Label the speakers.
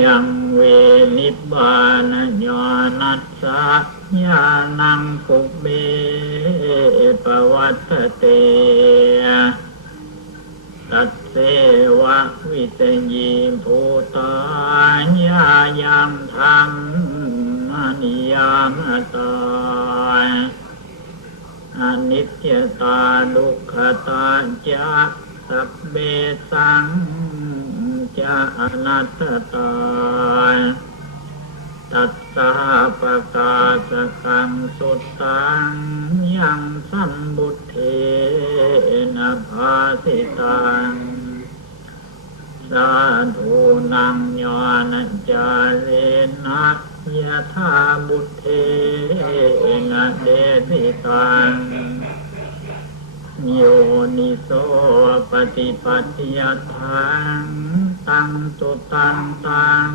Speaker 1: ยังเวนิบานญาณัสสะญาณังปุบเบปวัตเตตัดเสวะวิตยีภูตายายังธรรมนิยามตาอนิจจตาดุขตาจะสัพเบสัง จะอนัตตาตัสสะปะกาสกังสุตังยังสัมบุทเทนะภาสิตังสาธุนังญาณจาเรนะยะธาบุทเทนะเดสิตังโยนิโสปฏิปัติยทัง งตุตังตัง